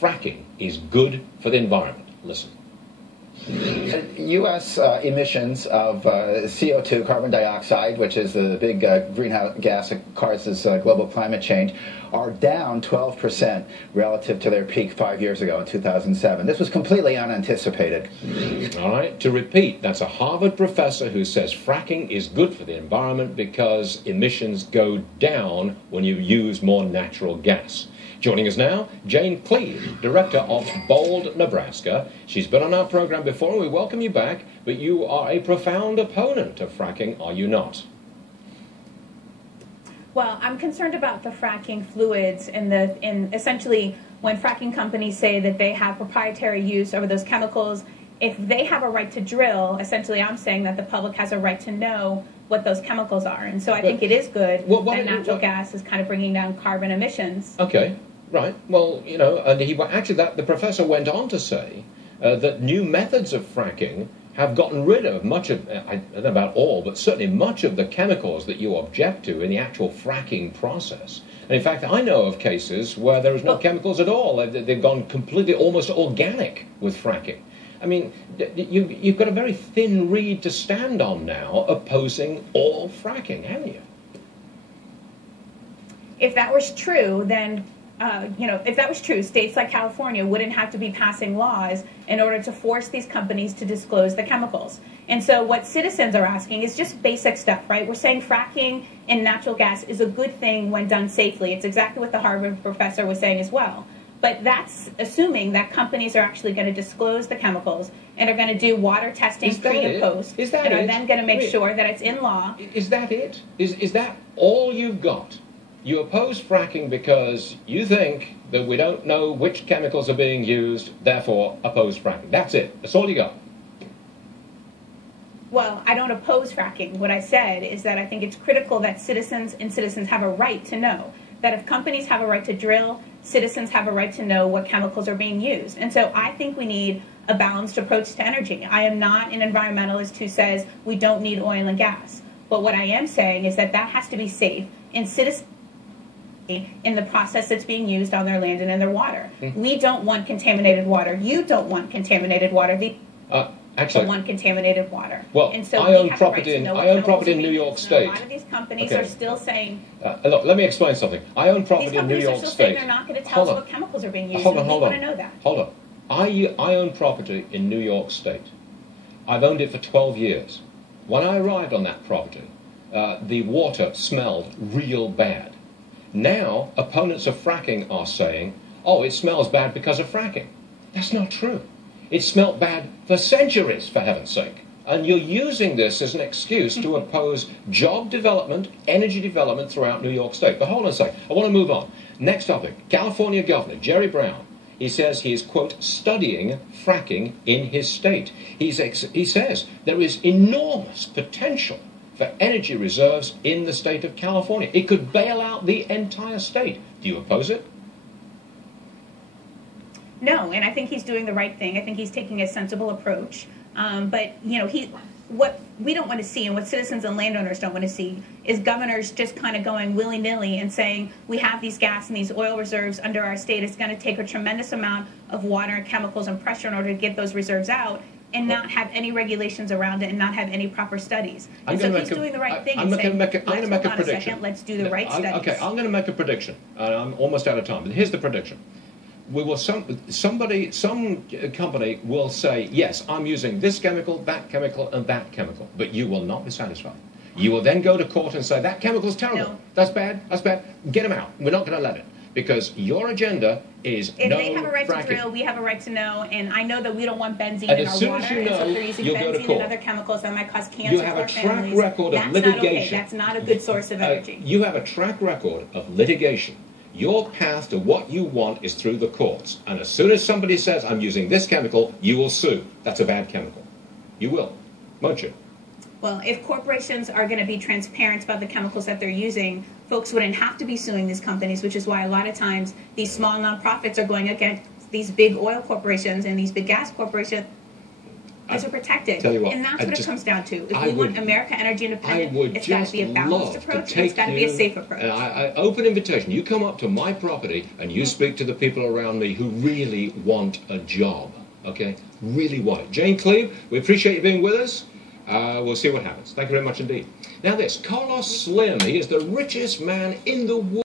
fracking is good for the environment. Listen. U.S. emissions of CO2, carbon dioxide, which is the big greenhouse gas that causes global climate change, are down 12% relative to their peak 5 years ago in 2007. This was completely unanticipated. All right, to repeat, that's a Harvard professor who says fracking is good for the environment because emissions go down when you use more natural gas. Joining us now, Jane Cleve, director of Bold, Nebraska. She's been on our program before, and we welcome you back, but you are a profound opponent of fracking, are you not? Well, I'm concerned about the fracking fluids in essentially when fracking companies say that they have proprietary use over those chemicals. If they have a right to drill, essentially I'm saying that the public has a right to know what those chemicals are. And so I think it is good that natural gas is kind of bringing down carbon emissions. Okay. Right. Well, you know, and the professor went on to say that new methods of fracking have gotten rid of much of, I don't know about all, but certainly much of the chemicals that you object to in the actual fracking process. And in fact, I know of cases where there is no chemicals at all. They've gone completely, almost organic with fracking. I mean, you've got a very thin reed to stand on now opposing all fracking, haven't you? If that was true, then if that was true, states like California wouldn't have to be passing laws in order to force these companies to disclose the chemicals. And so what citizens are asking is just basic stuff, right? We're saying fracking in natural gas is a good thing when done safely. It's exactly what the Harvard professor was saying as well. But that's assuming that companies are actually going to disclose the chemicals and are going to do water testing pre and post, and are then going to make sure that it's in law. Is that it? Is that all you've got? You oppose fracking because you think that we don't know which chemicals are being used, therefore oppose fracking. That's it. That's all you got. Well, I don't oppose fracking. What I said is that I think it's critical that citizens have a right to know. That if companies have a right to drill, citizens have a right to know what chemicals are being used. And so I think we need a balanced approach to energy. I am not an environmentalist who says we don't need oil and gas. But what I am saying is that has to be safe, and citizens in the process that's being used on their land and in their water. We don't want contaminated water. You don't want contaminated water. Actually, want contaminated water. Well, and so I own property in New York State. A lot of these companies are still saying. Look, let me explain something. I own property in New York State. These companies are still saying they're not going to tell us what chemicals are being used. Hold on. We want to know that. Hold on. I own property in New York State. I've owned it for 12 years. When I arrived on that property, the water smelled real bad. Now, opponents of fracking are saying, oh, it smells bad because of fracking. That's not true. It smelt bad for centuries, for heaven's sake. And you're using this as an excuse to oppose job development, energy development throughout New York State. But hold on a second. I want to move on. Next topic. California Governor Jerry Brown. He says he is, quote, studying fracking in his state. He says there is enormous potential for energy reserves in the state of California. It could bail out the entire state. Do you oppose it? No, and I think he's doing the right thing. I think he's taking a sensible approach. But, you know, what we don't want to see and what citizens and landowners don't want to see is governors just kind of going willy-nilly and saying we have these gas and these oil reserves under our state. It's going to take a tremendous amount of water and chemicals and pressure in order to get those reserves out, and not have any regulations around it and not have any proper studies. And so he's doing the right thing and saying, let's hold on a second, let's do the right studies. Okay, I'm going to make a prediction. I'm almost out of time, but here's the prediction. We will some company will say, yes, I'm using this chemical, and that chemical, but you will not be satisfied. You will then go to court and say, that chemical's terrible. No. That's bad. Get them out. We're not going to let it. Because your agenda is if no they have a right fracking. To drill, we have a right to know, and I know that we don't want benzene and in our water, you know, and so if they're using benzene and other chemicals that might cause cancer you have for a track families, record of litigation. Not okay. That's not a good source of energy. You have a track record of litigation. Your path to what you want is through the courts. And as soon as somebody says, I'm using this chemical, you will sue. That's a bad chemical. You will, won't you? Well, if corporations are going to be transparent about the chemicals that they're using, folks wouldn't have to be suing these companies, which is why a lot of times these small nonprofits are going against these big oil corporations and these big gas corporations. Because we're protected. Tell you what, and that's what it comes down to. If I we would- want America energy I independent, would it's got just to be a balanced love approach, to and it's take got to be a safe approach. And I open invitation. You come up to my property and you speak to the people around me who really want a job. Okay? Really want it. Jane Cleve, we appreciate you being with us. We'll see what happens. Thank you very much indeed. Now this, Carlos Slim, he is the richest man in the world.